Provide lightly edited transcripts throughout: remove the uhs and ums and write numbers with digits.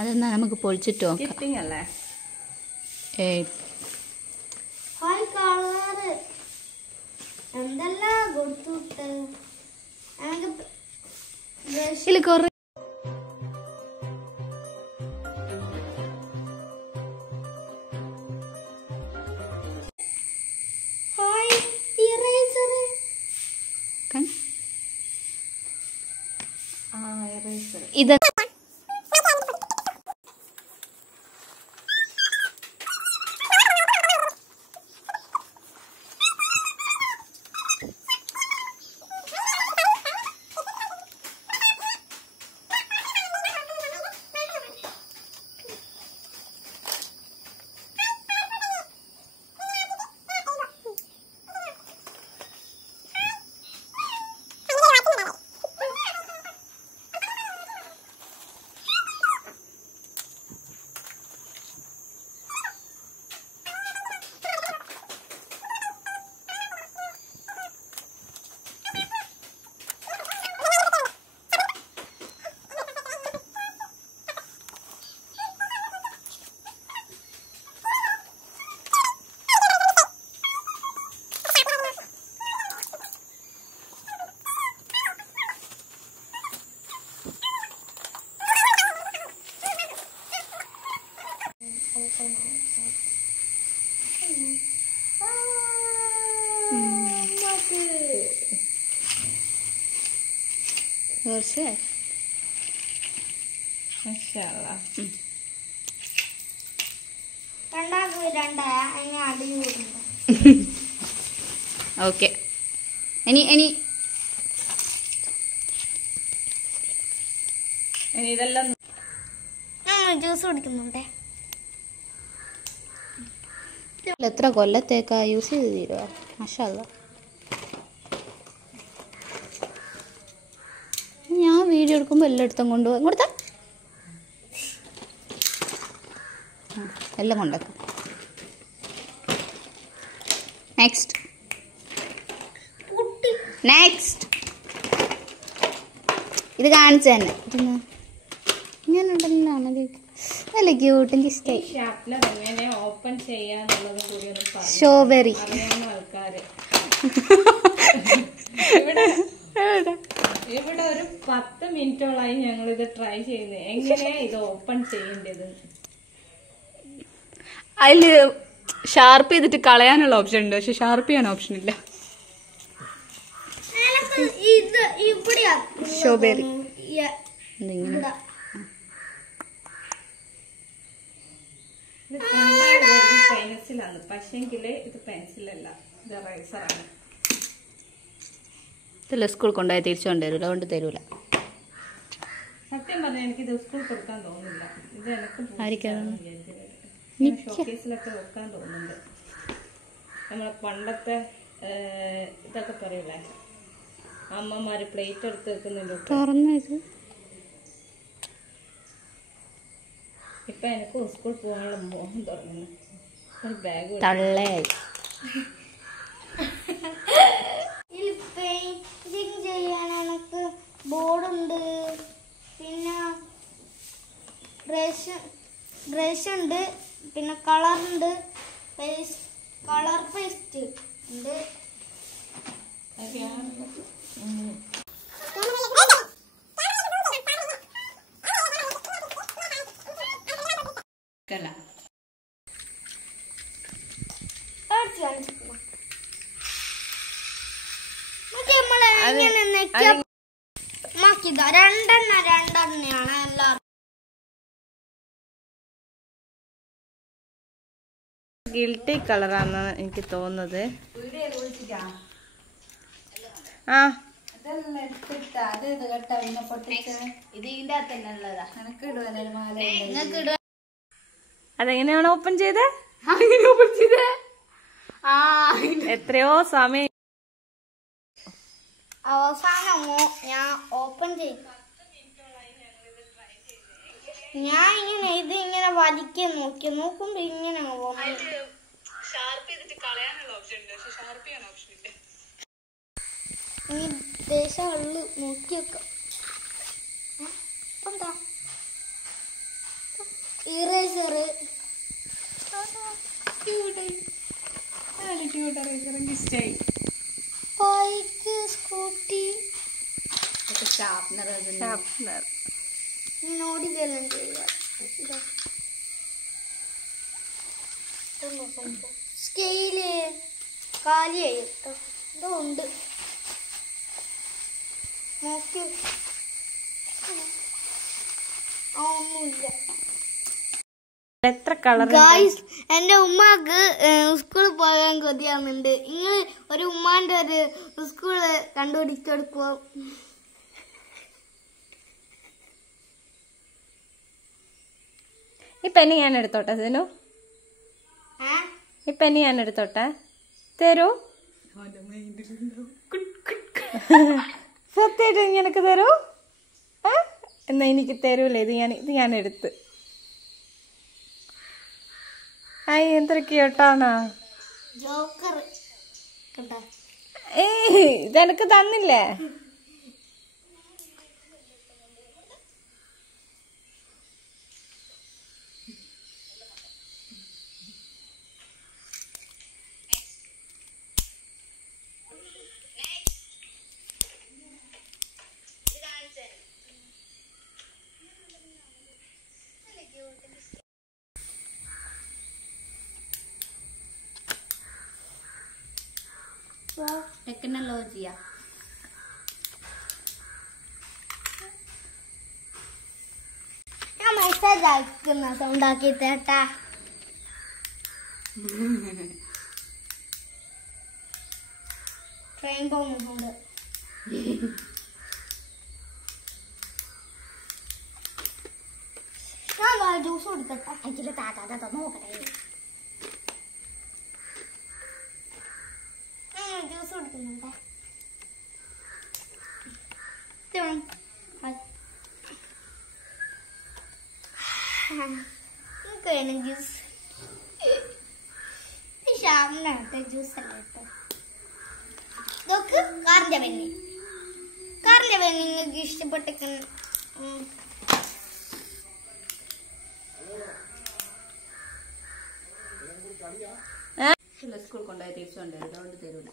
അതെന്നാ നമുക്ക് പൊളിച്ചിട്ട് നോക്കാം. കൊറേ ഇത് ഓക്കെ. ഇനി ഇതെല്ലാം ജ്യൂസ് കുടിക്കുന്നുണ്ടേ. എത്ര കൊല്ലത്തേക്കാ യൂസ് ചെയ്ത് തീരുവാ? മാഷാ അല്ലാ. ഞാൻ വീഡിയോ എടുക്കുമ്പോൾ എല്ലായിടത്തും കൊണ്ടുപോകാൻ കൊടുത്ത എല്ലാം കൊണ്ടാക്കും. നെക്സ്റ്റ് ഇത് കാണിച്ചു തന്നെ. ഇങ്ങനെയുണ്ടല്ലോ നല്ല ക്യൂട്ട്. എനിക്ക് ഇഷ്ടമായി. സ്ട്രോബെറി ഇവിടെ ഒരു 10 മിനിറ്റോളായി ഞങ്ങൾ ഇത് ട്രൈ ചെയ്യുന്നത്. എങ്ങനെയാ ഇത് ഓപ്പൺ ചെയ്യേണ്ടത്? അതില് ഷാർപ്പ് ചെയ്തിട്ട് കളയാനുള്ള ഓപ്ഷൻ ഉണ്ട്, പക്ഷെ ഷാർപ്പ് ചെയ്യാൻ ഓപ്ഷൻ ഇല്ല. സ്ട്രോബെറി പെൻസിലാണ്, പക്ഷെങ്കില് ഇത് പെൻസിലല്ല, ഇത് റൈസറാണ്. ഇതല്ല സ്കൂൾ കൊണ്ടുപോയി തിരിച്ചു കൊണ്ടുവരില്ല, അതുകൊണ്ട് തരൂല. സത്യം പറഞ്ഞാൽ എനിക്കിത് സ്കൂൾ കൊടുക്കാൻ തോന്നുന്നില്ല. ഇത് എനിക്ക് ഷോക്കേസിലൊക്കെ വെക്കാൻ തോന്നുന്നുണ്ട്. നമ്മളെ പണ്ടത്തെ ഇതൊക്കെ പറയൂലേ, അമ്മമാര് പ്ലേറ്റ് എടുത്ത് വെക്കുന്നുണ്ട്. ഇപ്പൊ എനിക്ക് സ്കൂൾ പോകാനുള്ള മോഹം തുടങ്ങുന്നു. ഒരു ബാഗ് തള്ളയായി. പെയിന്റിങ് ചെയ്യാൻ എനിക്ക് ബോർഡുണ്ട്, പിന്നെ ബ്രഷ് ഉണ്ട്, പിന്നെ കളറുണ്ട്, കളർ പേസ്റ്റ് ഉണ്ട്. രണ്ടെണ്ണയാണ് എല്ലാവർക്കും. ഗിൽട്ടി കളറാണ് എനിക്ക് തോന്നുന്നത്. അതെങ്ങനെയാണ് ഓപ്പൺ ചെയ്തേ? എത്രയോ സമയം അവസാനമോ ഞാൻ ഓപ്പൺ ചെയ്തു. ഞാൻ ഇങ്ങനെ ഇത് ഇങ്ങനെ വലിക്കാൻ നോക്കുമ്പോ ഇങ്ങനെ ദേശമുള്ളു നോക്കി വെക്കാം. എന്താ ഇറേസർ ബൈക്ക് സ്കൂട്ടി ഓടിതെല്ലാം ചെയ്യുക സ്കെയില് കാലിയായി കേട്ടോ ഇതുണ്ട് നോക്കി ഒന്നുമില്ല. എത്ര കളർ ഗായ്സ് എന്റെ ഉമ്മാക്ക് സ്കൂളിൽ പോകാൻ കൊതിയാവുന്നുണ്ട്. നിങ്ങൾ ഒരു ഉമ്മാന്റെ ഒരു സ്കൂള് കണ്ടുപിടിച്ചെടുക്കുവോ? ഈ പെന്ന് ഞാൻ എടുത്തോട്ടെ സിനു? ഈ പെന്ന് ഞാൻ എടുത്തോട്ടെ? തരൂ? സത്യമായിട്ട് എനിക്ക് തരൂ? എന്നാ എനിക്ക് തരൂലേ? ഇത് ഞാൻ എടുത്ത്. ആയി എന്തൊരു ക്യൂട്ടാണോ? ജോക്കർ ഇതെനക്ക് തന്നില്ലേ? ടെക്നോളജിയാ. ഞാൻ മെസ്സേജ് അയക്കുന്ന സൗണ്ട് ആക്കി തേട്ടാ. ട്രെയിൻ പോകുന്നുണ്ട്. ഞാൻ ജ്യൂസ് കൊടുക്കട്ടെ. എനിക്ക് താത്താ നോക്കട്ടെ. ജ്യൂസ് കൊടുക്കുന്നുണ്ട്. നമുക്ക് വേണം ജ്യൂസ്. ഷാമിനകത്തെ ജ്യൂസ് അല്ല കേട്ടോ. ഇതൊക്കെ കാറിന്റെ വെണ്ണി. കാറിന്റെ വെണ്ണി നിങ്ങൾക്ക് ഇഷ്ടപ്പെട്ട സ്കൂൾ കൊണ്ടുപോയി തിരിച്ചുകൊണ്ടുവരും. അതുകൊണ്ട് തരൂല.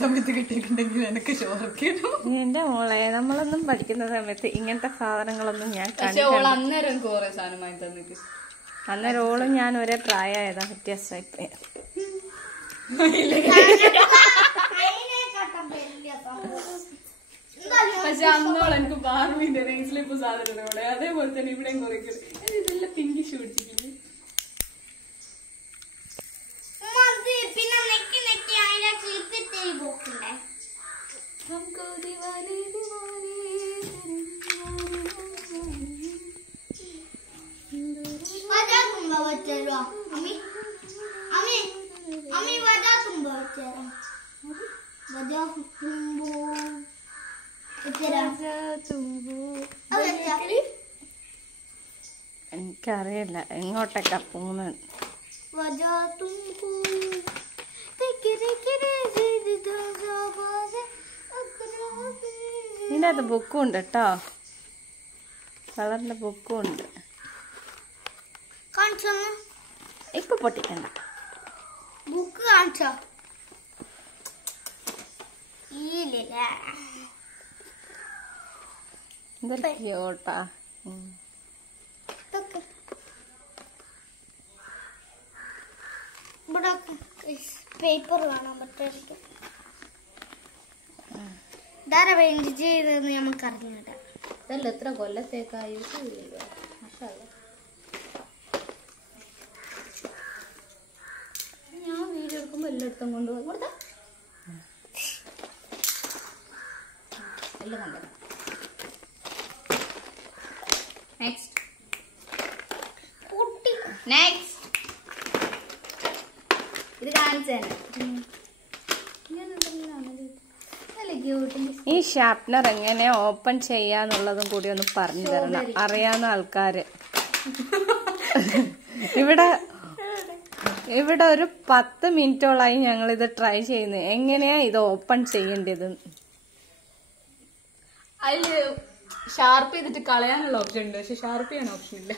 സമയത്ത് കിട്ടിയിട്ടുണ്ടെങ്കിൽ എനിക്ക് ചോർക്കണം. എന്റെ മോളെ, നമ്മളൊന്നും പഠിക്കുന്ന സമയത്ത് ഇങ്ങനത്തെ സാധനങ്ങളൊന്നും ഞാൻ അന്നേരം കുറെ സാധനമായി തന്നിട്ട്. അന്നേരം ഓളും ഞാൻ ഒരേ പ്രായമായതാ. വ്യത്യാസമായി. പക്ഷെ അന്നോളം എനിക്ക് ബാർബിന്റെ നെയിം സ്ലിപ്പ് സാധനത്തോടെ അതേപോലെ തന്നെ ഇവിടെയും കുറയ്ക്കുന്നത്. ഇതെല്ലാം പിങ്കിഷ് പിടിച്ചിട്ടില്ല. പിന്നെ നെക്കി നെക്കി അതിന്റെ ക്ലിപ്പ് പോക്കണ്ടേ. വടാക്കുമ്പോ വെച്ചോ അമ്മി. അമ്മി അമ്മി വടാക്കുമ്പോ വെച്ചോ. വടാക്കുമ്പോ എനിക്കറിയില്ല എങ്ങോട്ടൊക്കെ പോകുന്നത്. ഇതിൻ്റെ അകത്ത് ബുക്കും ഉണ്ട് കേട്ടോ. കളറിന്റെ ബുക്കും ഉണ്ട്. ഇപ്പൊ പൊട്ടിക്കണ്ട. ബുക്ക് കാണിച്ചോ? എന്തൊരു ക്യൂട്ടാ. ഇവിടെ പേപ്പർ കാണാൻ പറ്റും. ധാര വേണ്ടി ചെയ്തെന്ന് നമുക്ക് അറിഞ്ഞില്ല. ഇതല്ല എത്ര കൊല്ലത്തേക്കാ യൂസ് ചെയ്യില്ല. ഞാൻ വീഡിയോ എടുക്കുമ്പോ എല്ലായിടത്തും കൊണ്ടുപോയി കൊടുത്താ എല്ലാം കണ്ടത്. നെക്സ്റ്റ് ഇത് കാണിച്ചേനെ. ഈ ഷാർപ്നർ എങ്ങനെ ഓപ്പൺ ചെയ്യാന്നുള്ളതും കൂടി ഒന്ന് പറഞ്ഞു തരണം, അറിയാവുന്ന ആൾക്കാര്. ഇവിടെ ഇവിടെ ഒരു 10 മിനിറ്റോളായി ഞങ്ങൾ ഇത് ട്രൈ ചെയ്യുന്നത് എങ്ങനെയാ ഇത് ഓപ്പൺ ചെയ്യേണ്ടത്. അതില് ഷാർപ്പ് ചെയ്തിട്ട് കളയാനുള്ള ഓപ്ഷൻ ഉണ്ട്, പക്ഷെ ഷാർപ്പ് ചെയ്യാൻ ഓപ്ഷൻ ഇല്ല.